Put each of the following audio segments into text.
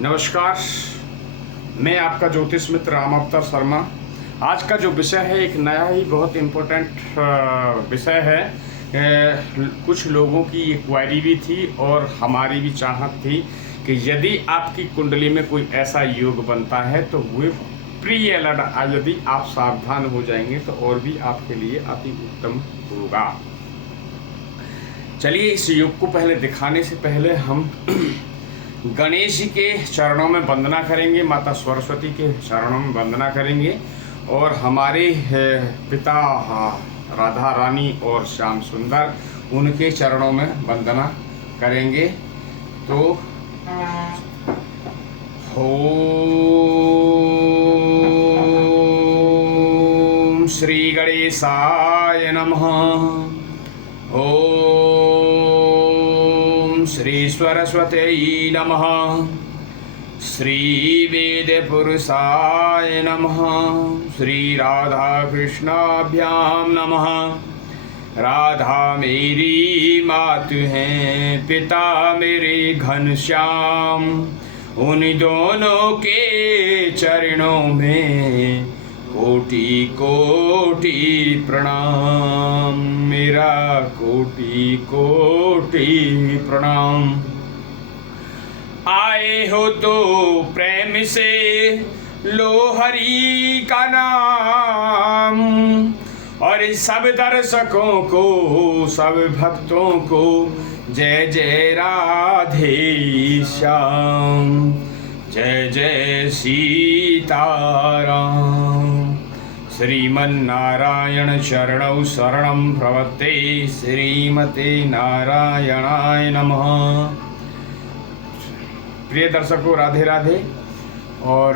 नमस्कार, मैं आपका ज्योतिष मित्र राम अवतार शर्मा। आज का जो विषय है एक नया ही बहुत इम्पोर्टेंट विषय है। कुछ लोगों की ये क्वेरी भी थी और हमारी भी चाहत थी कि यदि आपकी कुंडली में कोई ऐसा योग बनता है तो वो प्री अलर्ट, यदि आप सावधान हो जाएंगे तो और भी आपके लिए अति उत्तम होगा। चलिए, इस योग को पहले दिखाने से पहले हम गणेश जी के चरणों में वंदना करेंगे, माता सरस्वती के चरणों में वंदना करेंगे और हमारे पिता राधा रानी और श्याम सुंदर उनके चरणों में वंदना करेंगे। तो ओम श्री गणेशाय नमः। ओम श्री सरस्वती नमः। श्री वेद पुरुषाय नमः। श्री राधा कृष्णाभ्याम नमः। राधा मेरी मातु हैं, पिता मेरे घनश्याम। उन दोनों के चरणों में कोटि कोटि प्रणाम, मेरा कोटि कोटि प्रणाम। आए हो तो प्रेम से लो हरि का नाम, और सब दर्शकों को, सब भक्तों को जय जय राधे श्याम, जय जय सीताराम। श्रीमन्नारायण शरणौ शरणं प्रवत्ते, श्रीमते नारायणाय नमः। प्रिय दर्शकों, राधे राधे। और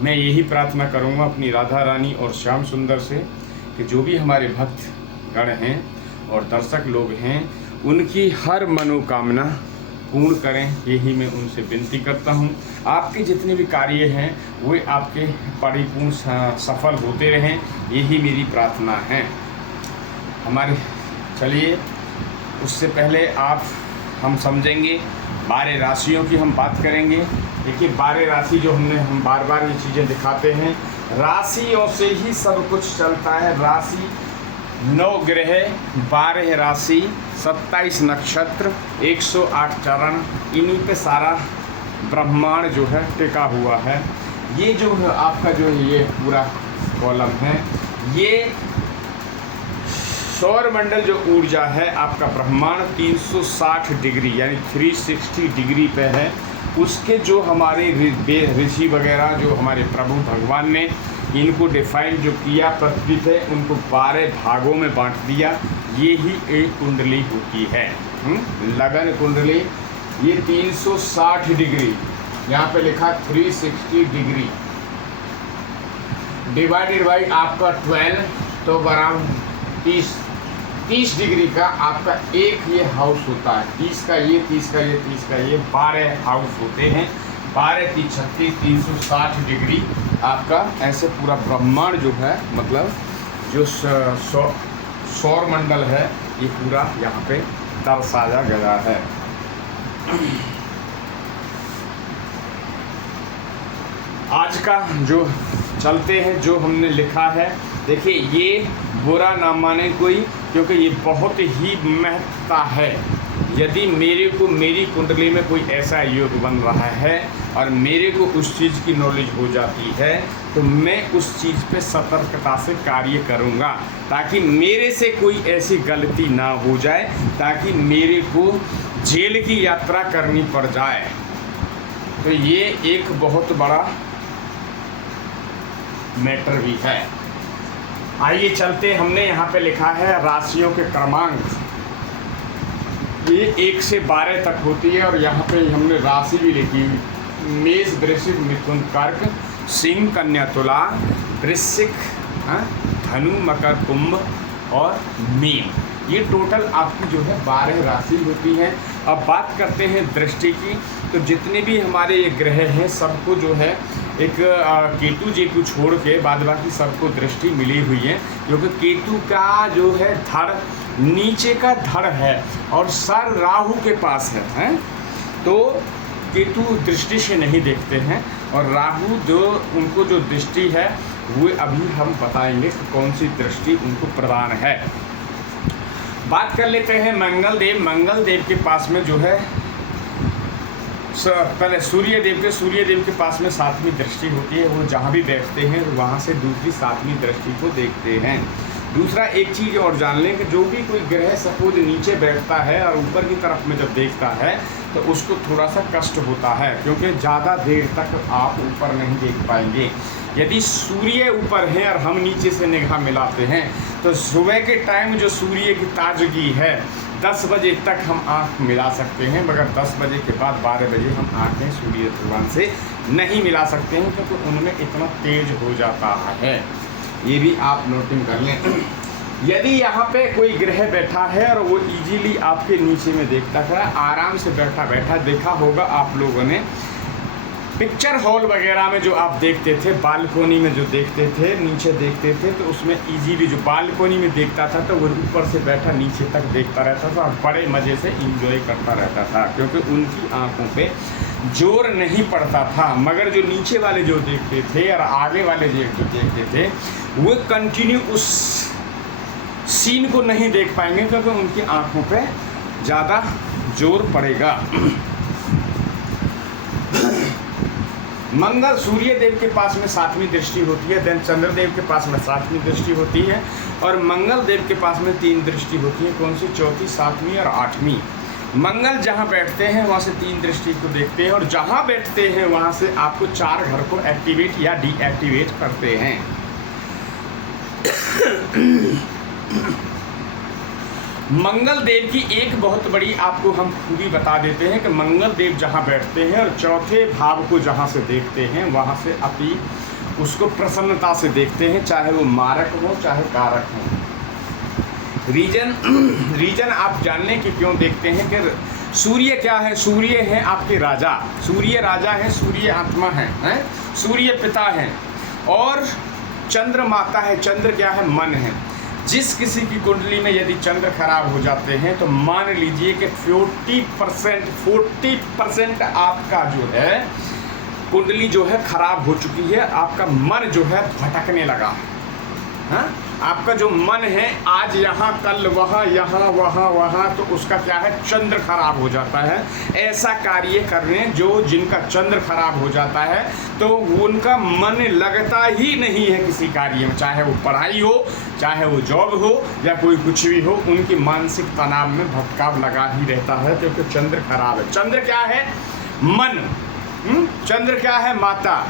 मैं यही प्रार्थना करूंगा अपनी राधा रानी और श्याम सुंदर से कि जो भी हमारे भक्त गण हैं और दर्शक लोग हैं उनकी हर मनोकामना पूर्ण करें, यही मैं उनसे विनती करता हूं। आपके जितने भी कार्य हैं वे आपके परिपूर्ण सफल होते रहें, यही मेरी प्रार्थना है हमारे। चलिए, उससे पहले हम समझेंगे 12 राशियों की हम बात करेंगे। देखिए, 12 राशि जो हम बार बार ये चीज़ें दिखाते हैं, राशियों से ही सब कुछ चलता है। राशि 9 ग्रह, 12 राशि, 27 नक्षत्र, 108 चरण, इन्हीं पे सारा ब्रह्मांड जो है टिका हुआ है। ये जो है आपका जो है ये पूरा कॉलम है, ये सौरमंडल जो ऊर्जा है आपका ब्रह्मांड 360 डिग्री यानी 360 डिग्री पे है। उसके जो हमारे ऋषि वगैरह जो हमारे प्रभु भगवान ने इनको डिफाइन जो किया पृथ्वी पे, उनको 12 भागों में बांट दिया। ये ही एक कुंडली होती है, लगन कुंडली। ये 360 डिग्री, यहाँ पे लिखा 360 डिग्री डिवाइडेड बाई आपका 12, तो बराबर 30 डिग्री का आपका एक ये हाउस होता है। 30 का ये, 30 का ये, 30 का ये, 12 हाउस होते हैं। 12 30 36 360 डिग्री आपका ऐसे पूरा ब्रह्मांड जो है, मतलब जो सौर मंडल है, ये पूरा यहाँ पे दर्शाया गया है। आज का जो चलते हैं, जो हमने लिखा है, देखिए ये बुरा ना माने कोई, क्योंकि ये बहुत ही महत्ता है। यदि मेरी कुंडली में कोई ऐसा योग बन रहा है और मेरे को उस चीज़ की नॉलेज हो जाती है तो मैं उस चीज़ पे सतर्कता से कार्य करूँगा, ताकि मेरे से कोई ऐसी गलती ना हो जाए, ताकि मेरे को जेल की यात्रा करनी पड़ जाए। तो ये एक बहुत बड़ा मैटर भी है। आइए चलते, हमने यहाँ पे लिखा है राशियों के क्रमांक, ये 1 से 12 तक होती है। और यहाँ पे हमने राशि भी लिखी, मेष वृश्चिक मिथुन कर्क सिंह कन्या तुला वृश्चिक धनु मकर कुंभ और मीन। ये टोटल आपकी जो है 12 राशि होती है। अब बात करते हैं दृष्टि की, तो जितने भी हमारे ये ग्रह हैं सबको जो है एक केतु जी को छोड़ के बाद बाकी सबको दृष्टि मिली हुई है, क्योंकि केतु का जो है धड़ नीचे का धड़ है और सर राहु के पास है? तो केतु दृष्टि से नहीं देखते हैं, और राहु जो उनको जो दृष्टि है वो अभी हम बताएंगे कि कौन सी दृष्टि उनको प्रदान है। बात कर लेते हैं मंगल देव। मंगल देव के पास में जो है पहले सूर्य देव के पास में 7वीं दृष्टि होती है। वो जहाँ भी बैठते हैं वहाँ से दूसरी 7वीं दृष्टि को देखते हैं। दूसरा एक चीज़ और जान लें कि जो भी कोई ग्रह सपोज नीचे बैठता है और ऊपर की तरफ में जब देखता है तो उसको थोड़ा सा कष्ट होता है, क्योंकि ज़्यादा देर तक आप ऊपर नहीं देख पाएंगे। यदि सूर्य ऊपर है और हम नीचे से निगाह मिलाते हैं तो सुबह के टाइम जो सूर्य की ताजगी है 10 बजे तक हम आँख मिला सकते हैं, मगर 10 बजे के बाद 12 बजे हम आँखें सूर्य भगवान से नहीं मिला सकते हैं, क्योंकि उनमें इतना तेज हो जाता है। ये भी आप नोटिंग कर लें। यदि यहाँ पे कोई ग्रह बैठा है और वो इजीली आपके नीचे में देखता है, आराम से बैठा देखा होगा आप लोगों ने पिक्चर हॉल वगैरह में जो आप देखते थे, बालकोनी में जो देखते थे, नीचे देखते थे, तो उसमें इजीली जो बालकोनी में देखता था तो वो ऊपर से बैठा नीचे तक देखता रहता था और बड़े मज़े से इंजॉय करता रहता था, क्योंकि उनकी आंखों पे जोर नहीं पड़ता था। मगर जो नीचे वाले जो देखते थे और आगे वाले जो देखते थे वो कंटिन्यू उस सीन को नहीं देख पाएंगे, क्योंकि उनकी आंखों पे ज़्यादा जोर पड़ेगा। मंगल सूर्य देव के पास में 7वीं दृष्टि होती है, देन चंद्रदेव के पास में 7वीं दृष्टि होती है, और मंगल देव के पास में 3 दृष्टि होती है। कौन सी? चौथी, 7वीं और 8वीं। मंगल जहाँ बैठते हैं वहाँ से 3 दृष्टि को देखते हैं, और जहाँ बैठते हैं वहाँ से आपको 4 घर को एक्टिवेट या डीएक्टिवेट करते हैं। मंगल देव की एक बहुत बड़ी आपको हम खूबी बता देते हैं कि मंगल देव जहाँ बैठते हैं और चौथे भाव को जहाँ से देखते हैं वहाँ से अति उसको प्रसन्नता से देखते हैं, चाहे वो मारक हो चाहे कारक हो। रीजन आप जानने की क्यों देखते हैं कि सूर्य क्या है? सूर्य है आपके राजा, सूर्य राजा है, सूर्य आत्मा है, सूर्य पिता है, और चंद्र माता है। चंद्र क्या है? मन है। जिस किसी की कुंडली में यदि चंद्र खराब हो जाते हैं तो मान लीजिए कि 40% आपका जो है कुंडली जो है खराब हो चुकी है, आपका मन जो है भटकने लगा। हाँ, आपका जो मन है आज यहाँ कल वहाँ, यहाँ वहाँ, तो उसका क्या है? चंद्र खराब हो जाता है। ऐसा कार्य करने जो जिनका चंद्र खराब हो जाता है तो उनका मन लगता ही नहीं है किसी कार्य में, चाहे वो पढ़ाई हो, चाहे वो जॉब हो, या कोई कुछ भी हो, उनकी मानसिक तनाव में भटकाव लगा ही रहता है, क्योंकि चंद्र खराब है। चंद्र क्या है? मन। चंद्र क्या है? माता।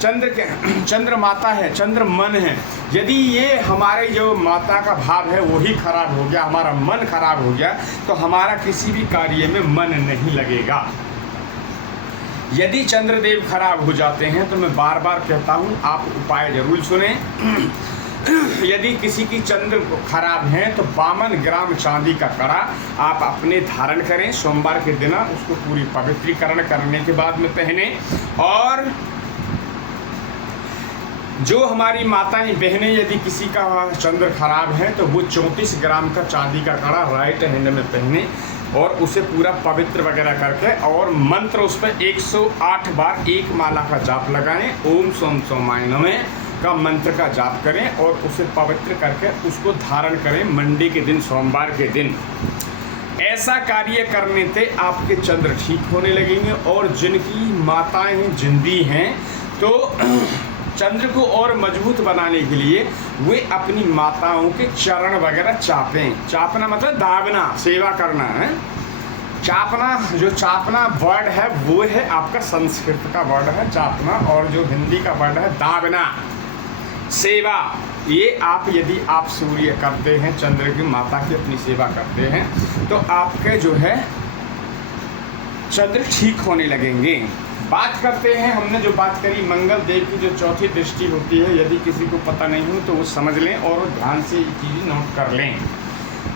चंद्र माता है, चंद्र मन है। यदि ये हमारे जो माता का भाव है वही खराब हो गया, हमारा मन खराब हो गया, तो हमारा किसी भी कार्य में मन नहीं लगेगा। यदि चंद्रदेव खराब हो जाते हैं तो मैं बार बार कहता हूँ आप उपाय जरूर सुने। यदि किसी की चंद्र खराब है तो 52 ग्राम चांदी का कड़ा आप अपने धारण करें, सोमवार के दिन उसको पूरी पवित्रीकरण करने के बाद में पहने। और जो हमारी माताएं बहनें यदि किसी का चंद्र खराब है तो वो 34 ग्राम का चांदी का कड़ा राइट हैंड में पहने और उसे पूरा पवित्र वगैरह करके और मंत्र उस पर 108 बार एक माला का जाप लगाएं। ओम सोम सोमाय नमः का मंत्र का जाप करें और उसे पवित्र करके उसको धारण करें मंडे के दिन, सोमवार के दिन। ऐसा कार्य करने से आपके चंद्र ठीक होने लगेंगे। और जिनकी माताएं जिंदी हैं तो चंद्र को और मजबूत बनाने के लिए वे अपनी माताओं के चरण वगैरह चापें। चापना मतलब दाबना, सेवा करना है। चापना, जो चापना वर्ड है वो है आपका संस्कृत का वर्ड है चापना, और जो हिंदी का वर्ड है दाबना, सेवा। ये आप यदि आप सूर्य करते हैं, चंद्र की माता की अपनी सेवा करते हैं तो आपके जो है चंद्र ठीक होने लगेंगे। बात करते हैं, हमने जो बात करी मंगल देव की जो चौथी दृष्टि होती है, यदि किसी को पता नहीं हो तो वो समझ लें और ध्यान से ये चीज़ नोट कर लें।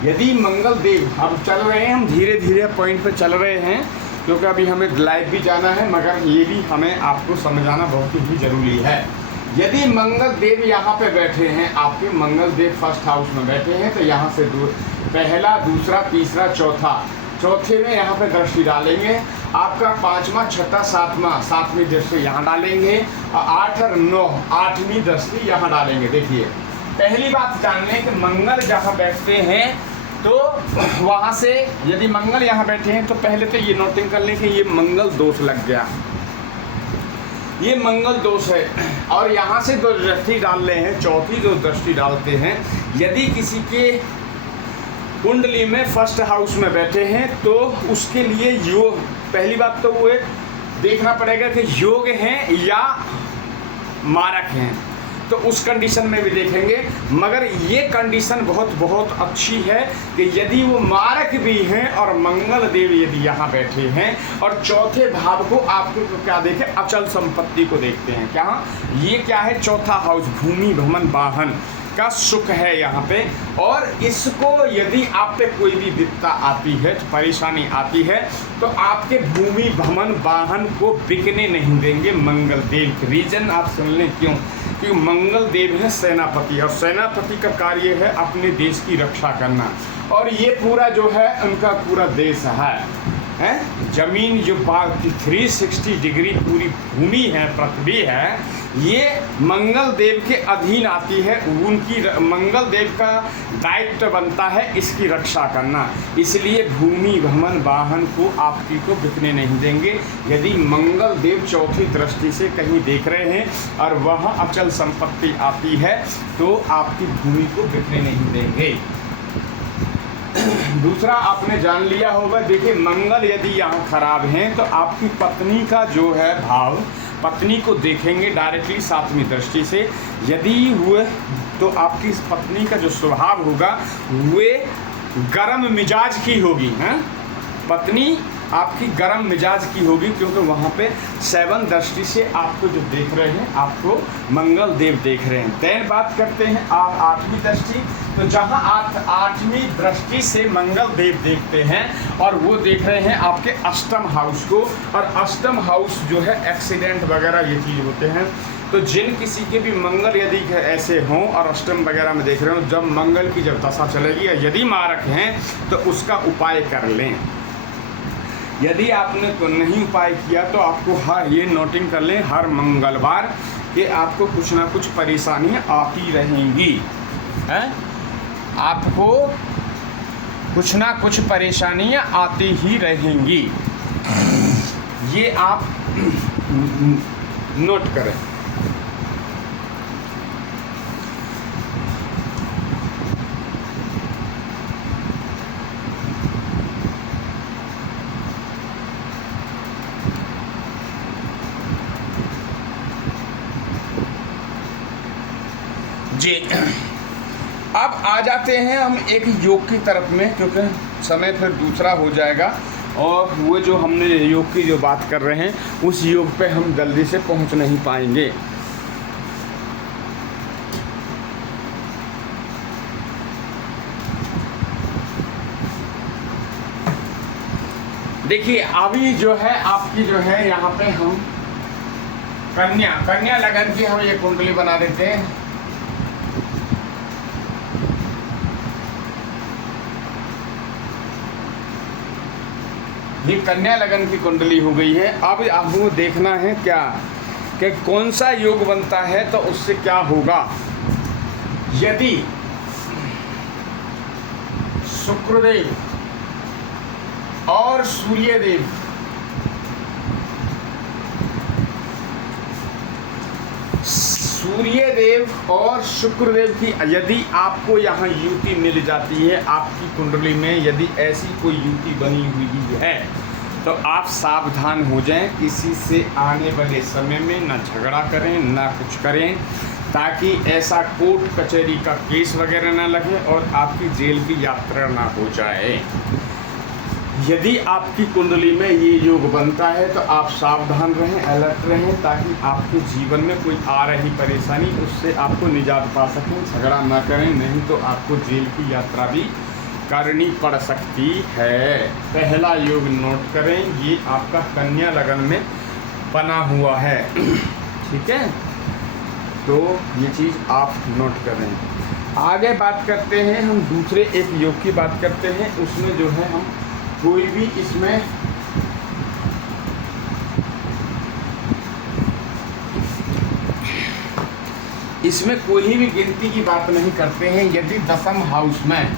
यदि मंगल देव, अब चल रहे हैं हम धीरे धीरे पॉइंट पे चल रहे हैं क्योंकि अभी हमें लाइव भी जाना है, मगर ये भी हमें आपको समझाना बहुत ही ज़रूरी है। यदि मंगल देव यहाँ पे बैठे हैं, आपके मंगल देव फर्स्ट हाउस में बैठे हैं तो यहाँ से पहला, दूसरा, तीसरा, चौथा, चौथे में यहाँ पे दृष्टि डालेंगे। आपका 5वां, 6वां, 7वां, 7वीं दृष्टि यहाँ डालेंगे और 8 और 9 8वीं दृष्टि यहाँ डालेंगे। देखिए पहली बात जान लें कि मंगल जहाँ बैठते हैं तो वहाँ से यदि मंगल यहाँ बैठे हैं तो पहले तो ये नोटिंग कर लें कि ये मंगल दोष लग गया, ये मंगल दोष है। और यहाँ से जो दृष्टि डाल रहे हैं, चौथी जो दृष्टि डालते हैं, यदि किसी के कुंडली में फर्स्ट हाउस में बैठे हैं तो उसके लिए योग, पहली बात तो वो देखना पड़ेगा कि योग हैं या मारक हैं, तो उस कंडीशन में भी देखेंगे। मगर ये कंडीशन बहुत बहुत अच्छी है कि यदि वो मारक भी हैं और मंगल देव यदि यहाँ बैठे हैं और चौथे भाव को आपको क्या देखें, अचल संपत्ति को देखते हैं। क्या ये क्या है, चौथा हाउस भूमि भवन वाहन का सुख है यहाँ पे। और इसको यदि आप पे कोई भी विपदा आती है, तो परेशानी आती है, तो आपके भूमि भवन वाहन को बिकने नहीं देंगे मंगल देव। रीजन आप सुन लें क्यों, क्योंकि मंगल देव है सेनापति और सेनापति का कार्य है अपने देश की रक्षा करना। और ये पूरा जो है उनका पूरा देश है जमीन जो 360 डिग्री पूरी भूमि है, पृथ्वी है, ये मंगल देव के अधीन आती है। उनकी मंगल देव का दायित्व बनता है इसकी रक्षा करना। इसलिए भूमि भवन वाहन को आपकी को बिकने नहीं देंगे। यदि मंगल देव चौथी दृष्टि से कहीं देख रहे हैं और वह अचल संपत्ति आती है तो आपकी भूमि को बिकने नहीं देंगे। दूसरा आपने जान लिया होगा, देखिए मंगल यदि यहाँ खराब हैं तो आपकी पत्नी का जो है भाव, पत्नी को देखेंगे डायरेक्टली 7वीं दृष्टि से। यदि हुए तो आपकी पत्नी का जो स्वभाव होगा वे गर्म मिजाज की होगी। पत्नी आपकी गर्म मिजाज की होगी, क्योंकि वहाँ पे 7 दृष्टि से आपको जो देख रहे हैं, आपको मंगल देव देख रहे हैं। दैन बात करते हैं आप 8वीं दृष्टि, तो जहाँ 8वीं दृष्टि से मंगल देव देखते हैं और वो देख रहे हैं आपके अष्टम हाउस को। और अष्टम हाउस जो है एक्सीडेंट वगैरह ये चीज़ होते हैं। तो जिन किसी के भी मंगल यदि ऐसे हों और अष्टम वगैरह में देख रहे हो, जब मंगल की जब दशा चलेगी या यदि मारक हैं तो उसका उपाय कर लें। यदि आपने तो नहीं उपाय किया तो आपको हर ये नोटिंग कर लें, हर मंगलवार कि आपको कुछ ना कुछ परेशानियाँ आती रहेंगी। आपको कुछ ना कुछ परेशानियाँ आती ही रहेंगी, ये आप नोट करें। जी, अब आ जाते हैं हम एक योग की तरफ में, क्योंकि समय फिर दूसरा हो जाएगा और वो जो हमने योग की जो बात कर रहे हैं उस योग पे हम जल्दी से पहुंच नहीं पाएंगे। देखिए अभी जो है आपकी जो है यहाँ पे हम कन्या लगन की हम ये कुंडली बना देते हैं। ये कन्या लगन की कुंडली हो गई है। अब आपको देखना है क्या कि कौन सा योग बनता है तो उससे क्या होगा। यदि शुक्रदेव और सूर्यदेव और शुक्रदेव की यदि आपको यहाँ युति मिल जाती है, आपकी कुंडली में यदि ऐसी कोई युति बनी हुई है तो आप सावधान हो जाएं, किसी से आने वाले समय में ना झगड़ा करें ना कुछ करें, ताकि ऐसा कोर्ट कचहरी का केस वगैरह ना लगे और आपकी जेल की यात्रा ना हो जाए। यदि आपकी कुंडली में ये योग बनता है तो आप सावधान रहें, अलर्ट रहें, ताकि आपके जीवन में कोई आ रही परेशानी उससे आपको निजात पा सकें। झगड़ा ना करें, नहीं तो आपको जेल की यात्रा भी करनी पड़ सकती है। पहला योग नोट करें, ये आपका कन्या लगन में बना हुआ है, ठीक है, तो ये चीज़ आप नोट करें। आगे बात करते हैं हम दूसरे एक योग की बात करते हैं। उसमें जो है हम कोई भी इसमें इसमें कोई भी गिनती की बात नहीं करते हैं। यदि दशम हाउस में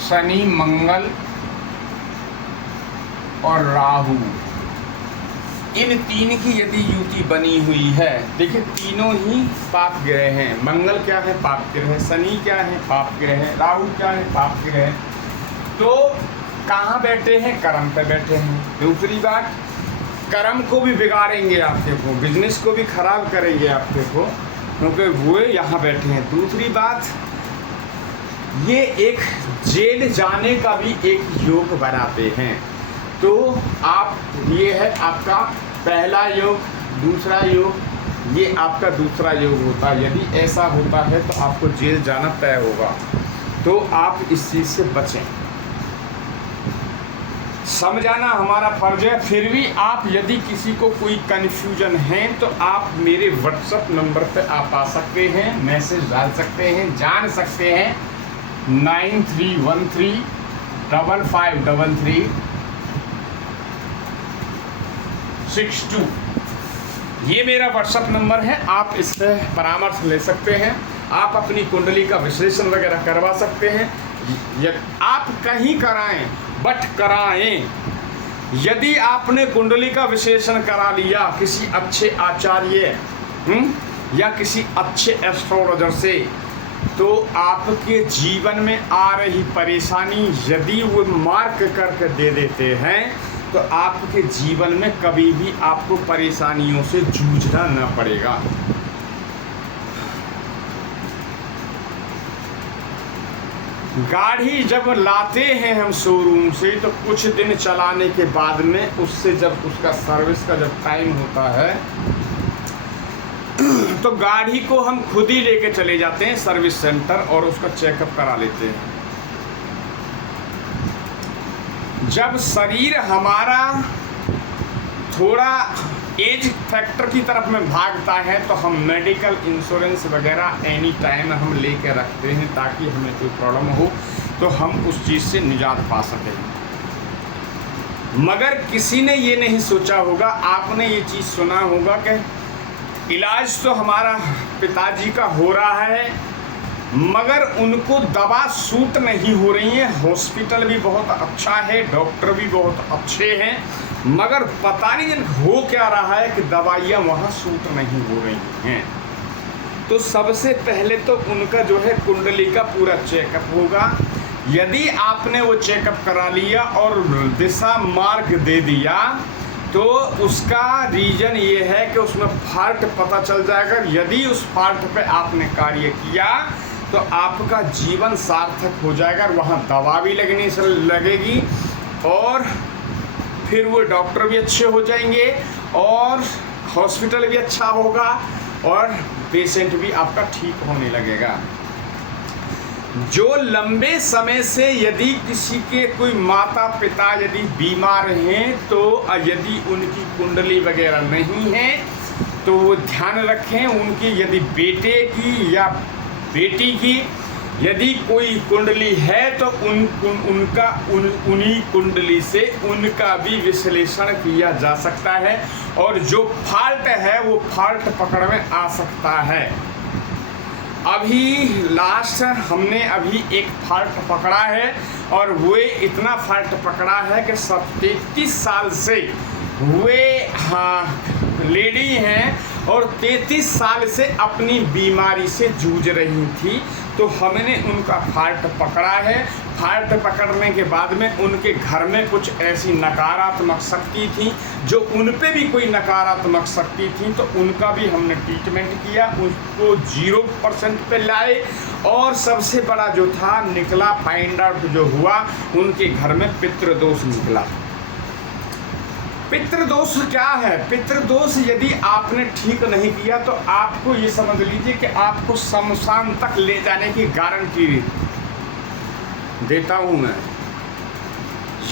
शनि, मंगल और राहु, इन तीन की यदि युति बनी हुई है, देखिए तीनों ही पाप ग्रह हैं। मंगल क्या है? पाप ग्रह। शनि क्या है? पाप ग्रह। राहु क्या है? पाप ग्रह। तो कहाँ बैठे हैं? कर्म पे बैठे हैं। दूसरी बात, कर्म को भी बिगाड़ेंगे आपके को, बिजनेस को भी खराब करेंगे आपके को, क्योंकि वो यहाँ बैठे हैं। दूसरी बात, ये एक जेल जाने का भी एक योग बनाते हैं। तो आप, ये है आपका पहला योग, दूसरा योग, ये आपका दूसरा योग होता है। यदि ऐसा होता है तो आपको जेल जाना तय होगा। तो आप इस चीज़ से बचें, समझाना हमारा फर्ज है। फिर भी आप यदि किसी को कोई कन्फ्यूजन है तो आप मेरे व्हाट्सएप नंबर पे आप आ सकते हैं, मैसेज डाल सकते हैं, जान सकते हैं। 9313 5533 62, ये मेरा व्हाट्सएप नंबर है। आप इससे परामर्श ले सकते हैं। आप अपनी कुंडली का विश्लेषण वगैरह करवा सकते हैं। आप कहीं कराएं, बट कराएं। यदि आपने कुंडली का विश्लेषण करा लिया किसी अच्छे आचार्य या किसी अच्छे एस्ट्रोलॉजर से, तो आपके जीवन में आ रही परेशानी यदि वो मार्क करके दे देते हैं तो आपके जीवन में कभी भी आपको परेशानियों से जूझना न पड़ेगा। गाड़ी जब लाते हैं हम शोरूम से तो कुछ दिन चलाने के बाद में उससे जब उसका सर्विस का जब टाइम होता है तो गाड़ी को हम खुद ही लेके चले जाते हैं सर्विस सेंटर और उसका चेकअप करा लेते हैं। जब शरीर हमारा थोड़ा एज फैक्टर की तरफ में भागता है तो हम मेडिकल इंश्योरेंस वगैरह एनी टाइम हम लेके रखते हैं ताकि हमें कोई प्रॉब्लम हो तो हम उस चीज़ से निजात पा सकें। मगर किसी ने ये नहीं सोचा होगा, आपने ये चीज़ सुना होगा कि इलाज तो हमारा पिताजी का हो रहा है मगर उनको दवा सूट नहीं हो रही है। हॉस्पिटल भी बहुत अच्छा है, डॉक्टर भी बहुत अच्छे हैं, मगर पता नहीं हो क्या रहा है कि दवाइयाँ वहाँ सूट नहीं हो रही हैं। तो सबसे पहले तो उनका जो है कुंडली का पूरा चेकअप होगा। यदि आपने वो चेकअप करा लिया और दिशा मार्ग दे दिया तो उसका रीजन ये है कि उसमें फॉल्ट पता चल जाएगा। यदि उस फॉल्ट पे आपने कार्य किया तो आपका जीवन सार्थक हो जाएगा। वहाँ दवा भी लगने से लगेगी और फिर वो डॉक्टर भी अच्छे हो जाएंगे और हॉस्पिटल भी अच्छा होगा और पेशेंट भी आपका ठीक होने लगेगा। जो लंबे समय से यदि किसी के कोई माता पिता यदि बीमार हैं तो यदि उनकी कुंडली वगैरह नहीं है तो वो ध्यान रखें। उनकी यदि बेटे की या बेटी की यदि कोई कुंडली है तो उन्हीं कुंडली से उनका भी विश्लेषण किया जा सकता है और जो फॉल्ट है वो फॉल्ट पकड़ में आ सकता है। अभी लास्ट हमने अभी एक फॉल्ट पकड़ा है और वो इतना फॉल्ट पकड़ा है कि 33 साल से वे लेडी हैं और 33 साल से अपनी बीमारी से जूझ रही थी। तो हमने उनका फॉल्ट पकड़ा है। फॉल्ट पकड़ने के बाद में उनके घर में कुछ ऐसी नकारात्मक शक्ति थी जो उन पे भी कोई नकारात्मक शक्ति थी तो उनका भी हमने ट्रीटमेंट किया, उसको 0% पे लाए और सबसे बड़ा जो था निकला फाइंड आउट जो हुआ उनके घर में पितृदोष निकला। पितृदोष क्या है? पितृदोष यदि आपने ठीक नहीं किया तो आपको ये समझ लीजिए कि आपको शमशान तक ले जाने की गारंटी देता हूँ मैं।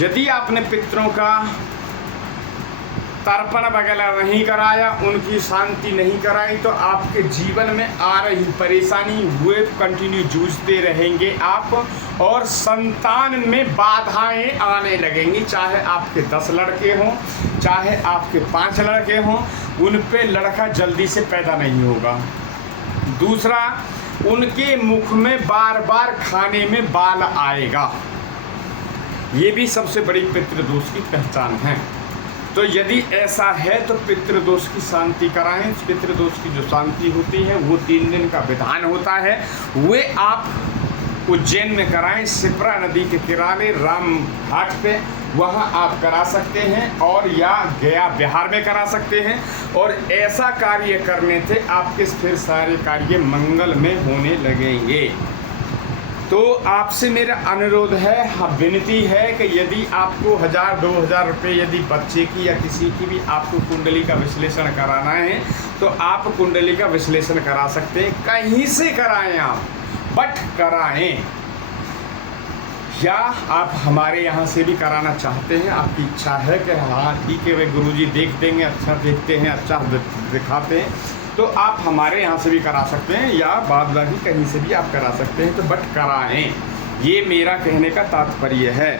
यदि आपने पितरों का तर्पण वगैरह नहीं कराया, उनकी शांति नहीं कराई तो आपके जीवन में आ रही परेशानी हुए कंटिन्यू जूझते रहेंगे आप और संतान में बाधाएं आने लगेंगी। चाहे आपके 10 लड़के हों, चाहे आपके 5 लड़के हों, उन पे लड़का जल्दी से पैदा नहीं होगा। दूसरा, उनके मुख में बार बार खाने में बाल आएगा। ये भी सबसे बड़ी पितृदोष की पहचान है। तो यदि ऐसा है तो पितृदोष की शांति कराएं। पितृदोष की जो शांति होती है वो 3 दिन का विधान होता है, वे आप उज्जैन में कराएं, शिप्रा नदी के किनारे राम घाट पे, वहाँ आप करा सकते हैं, और या गया बिहार में करा सकते हैं। और ऐसा कार्य करने से आपके फिर सारे कार्य मंगल में होने लगेंगे। तो आपसे मेरा अनुरोध है, हाँ विनती है कि यदि आपको 1000-2000 रुपये यदि बच्चे की या किसी की भी आपको कुंडली का विश्लेषण कराना है तो आप कुंडली का विश्लेषण करा सकते हैं, कहीं से कराएं आप, बट कराएं। या आप हमारे यहाँ से भी कराना चाहते हैं, आपकी इच्छा है कि हाँ ठीक है वे गुरुजी देख देंगे, अच्छा देखते हैं, अच्छा दिखाते हैं, तो आप हमारे यहाँ से भी करा सकते हैं, या बाद बाकी कहीं से भी आप करा सकते हैं, तो बट कराएं। ये मेरा कहने का तात्पर्य है।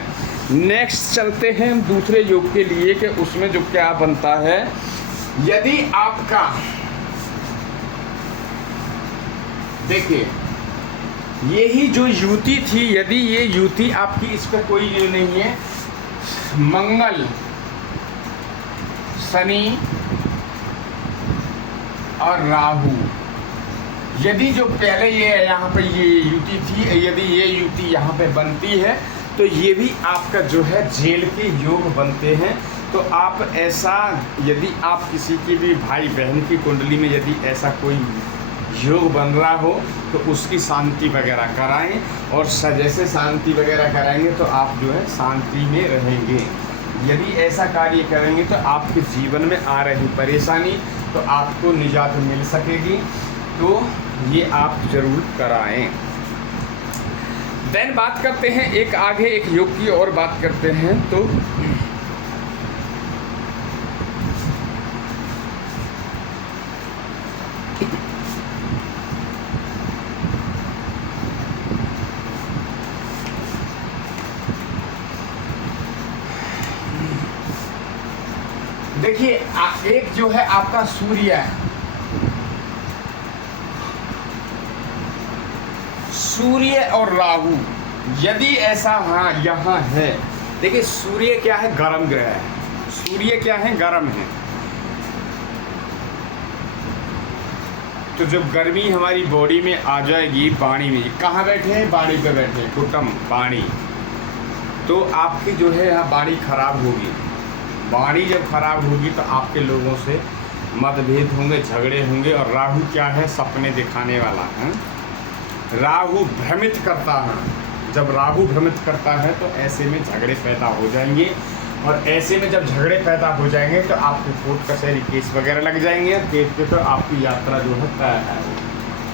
नेक्स्ट चलते हैं हम दूसरे योग के लिए कि उसमें जो क्या बनता है। यदि आपका, देखिए यही जो युति थी, यदि ये युति आपकी, इस पर कोई ये नहीं है, मंगल, शनि और राहु, यदि जो पहले ये यहाँ पे ये युति थी, यदि ये युति यहाँ पे बनती है तो ये भी आपका जो है जेल के योग बनते हैं। तो आप ऐसा, यदि आप किसी की भी भाई बहन की कुंडली में यदि ऐसा कोई योग बन रहा हो तो उसकी शांति वगैरह कराएं, और जैसे शांति वगैरह कराएंगे तो आप जो है शांति में रहेंगे। यदि ऐसा कार्य करेंगे तो आपके जीवन में आ रही परेशानी तो आपको निजात मिल सकेगी। तो ये आप जरूर कराएं। देन बात करते हैं एक आगे एक योग की और बात करते हैं। तो देखिए एक जो है आपका सूर्य है, सूर्य और राहु, यदि ऐसा हाँ यहाँ है, देखिए सूर्य क्या है, गर्म ग्रह है। सूर्य क्या है, गर्म है। तो जब गर्मी हमारी बॉडी में आ जाएगी, बाणी में, कहाँ बैठे हैं, बाणी पे बैठे हैं, कुटुम बाणी, तो आपकी जो है यहाँ बाणी खराब होगी। बाणी जब खराब होगी तो आपके लोगों से मतभेद होंगे, झगड़े होंगे। और राहु क्या है, सपने दिखाने वाला है। राहु भ्रमित करता है, जब राहु भ्रमित करता है तो ऐसे में झगड़े पैदा हो जाएंगे, और ऐसे में जब झगड़े पैदा हो जाएंगे तो आपको कोर्ट कचहरी केस वगैरह लग जाएंगे। केस पे तो आपकी यात्रा जो है तय है,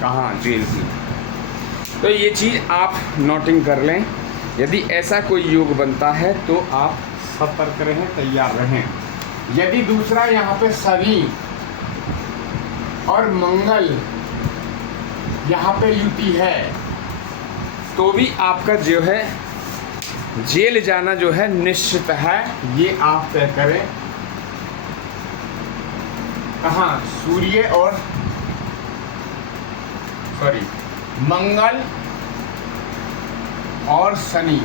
कहाँ, जेल की। तो ये चीज़ आप नोटिंग कर लें। यदि ऐसा कोई योग बनता है तो आप सतर्क रहें, तैयार रहें। यदि दूसरा यहाँ पे शनि और मंगल यहाँ पे युति है तो भी आपका जो है जेल जाना जो है निश्चित है। ये आप तय करें। कहाँ, सूर्य और मंगल और शनि,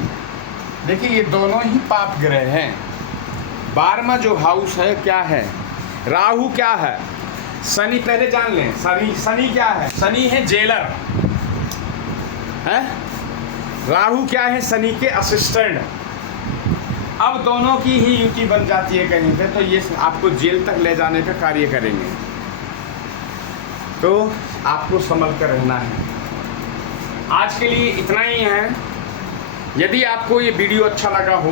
देखिए ये दोनों ही पाप ग्रह हैं। 12वां जो हाउस है क्या है, राहु क्या है, शनि, पहले जान लें। शनि क्या है, शनि है जेलर है। राहु क्या है, शनि के असिस्टेंट। अब दोनों की ही युति बन जाती है कहीं पे, तो ये आपको जेल तक ले जाने का कार्य करेंगे। तो आपको संभल कर रहना है। आज के लिए इतना ही है। यदि आपको ये वीडियो अच्छा लगा हो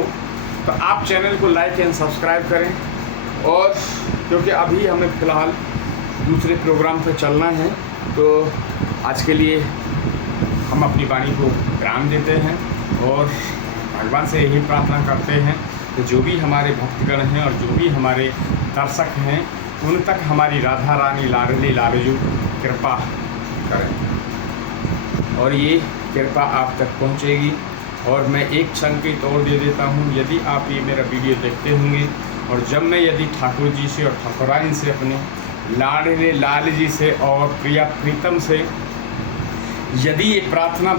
तो आप चैनल को लाइक एंड सब्सक्राइब करें। और क्योंकि अभी हमें फ़िलहाल दूसरे प्रोग्राम पे चलना है, तो आज के लिए हम अपनी वाणी को विराम देते हैं और भगवान से यही प्रार्थना करते हैं कि जो भी हमारे भक्तगण हैं और जो भी हमारे दर्शक हैं उन तक हमारी राधा रानी लाडली लालजू कृपा करें, और ये कृपा आप तक पहुँचेगी। और मैं एक संकेत और दे देता हूँ, यदि आप ये मेरा वीडियो देखते होंगे और जब मैं यदि ठाकुर जी से और ठाकुराइन से, अपने लाडले लाल जी से और प्रिया प्रीतम से यदि ये प्रार्थना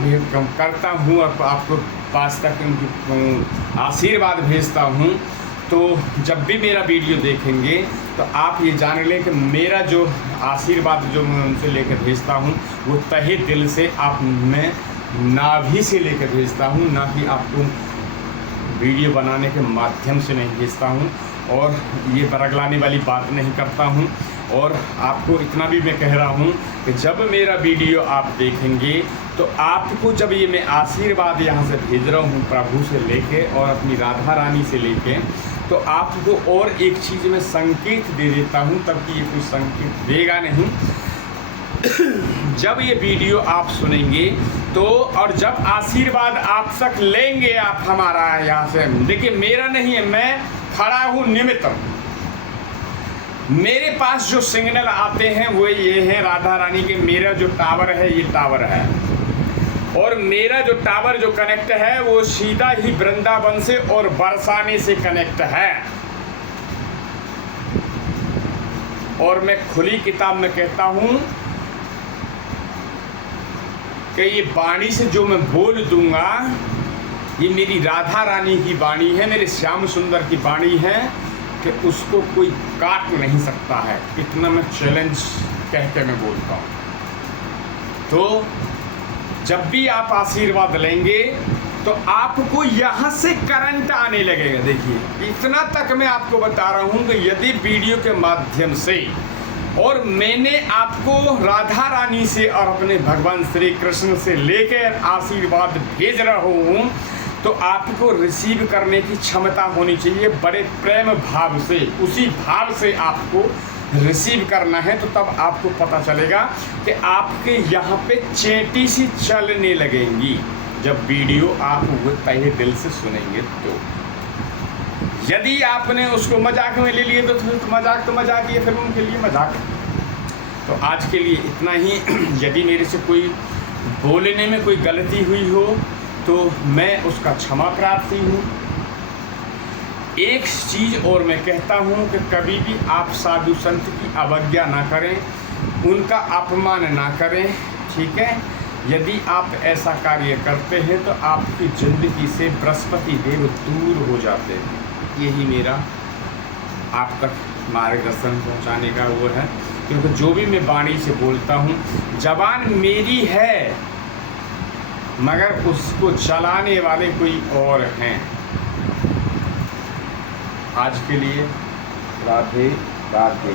करता हूँ और आपको पास तक उनकी आशीर्वाद भेजता हूँ, तो जब भी मेरा वीडियो देखेंगे तो आप ये जान लें कि मेरा जो आशीर्वाद जो मैं उनसे लेकर भेजता हूँ वो तहे दिल से आप मैं नाभि से लेकर भेजता हूँ, ना कि आपको वीडियो बनाने के माध्यम से नहीं भेजता हूँ और ये बरगलाने वाली बात नहीं करता हूँ। और आपको इतना भी मैं कह रहा हूँ कि जब मेरा वीडियो आप देखेंगे तो आपको जब ये मैं आशीर्वाद यहाँ से भेज रहा हूँ प्रभु से लेके और अपनी राधा रानी से लेके, तो आपको और एक चीज़ में संकेत दे देता हूँ, तब कि ये कोई संकेत देगा नहीं। जब ये वीडियो आप सुनेंगे तो और जब आशीर्वाद आप तक लेंगे आप हमारा यहाँ से, देखिए मेरा नहीं है, मैं खड़ा हूँ निमित्त। मेरे पास जो सिग्नल आते हैं वो ये है राधा रानी के, मेरा जो टावर है ये टावर है और मेरा जो टावर जो कनेक्ट है वो सीधा ही वृंदावन से और बरसाने से कनेक्ट है। और मैं खुली किताब में कहता हूँ कि ये वाणी से जो मैं बोल दूंगा ये मेरी राधा रानी की वाणी है, मेरे श्याम सुंदर की वाणी है, कि उसको कोई काट नहीं सकता है। इतना मैं चैलेंज कह के मैं बोलता हूँ। तो जब भी आप आशीर्वाद लेंगे तो आपको यहाँ से करंट आने लगेगा। देखिए इतना तक मैं आपको बता रहा हूँ कि यदि वीडियो के माध्यम से और मैंने आपको राधा रानी से और अपने भगवान श्री कृष्ण से लेकर आशीर्वाद भेज रहा हूँ, तो आपको रिसीव करने की क्षमता होनी चाहिए बड़े प्रेम भाव से। उसी भाव से आपको रिसीव करना है, तो तब आपको पता चलेगा कि आपके यहाँ पे चेटी सी चलने लगेंगी जब वीडियो आप वो तहे दिल से सुनेंगे। तो यदि आपने उसको मजाक में ले लिए तो मजाक ही है, फिर उनके लिए मजाक। तो आज के लिए इतना ही। यदि मेरे से कोई बोलने में कोई गलती हुई हो तो मैं उसका क्षमा प्रार्थी हूँ। एक चीज़ और मैं कहता हूँ कि कभी भी आप साधु संत की अवज्ञा ना करें, उनका अपमान ना करें, ठीक है। यदि आप ऐसा कार्य करते हैं तो आपकी ज़िंदगी से बृहस्पति देव दूर हो जाते हैं। यही मेरा आप तक मार्गदर्शन पहुँचाने का वो है, क्योंकि जो भी मैं वाणी से बोलता हूँ ज़बान मेरी है, मगर उसको चलाने वाले कोई और हैं। आज के लिए राधे राधे।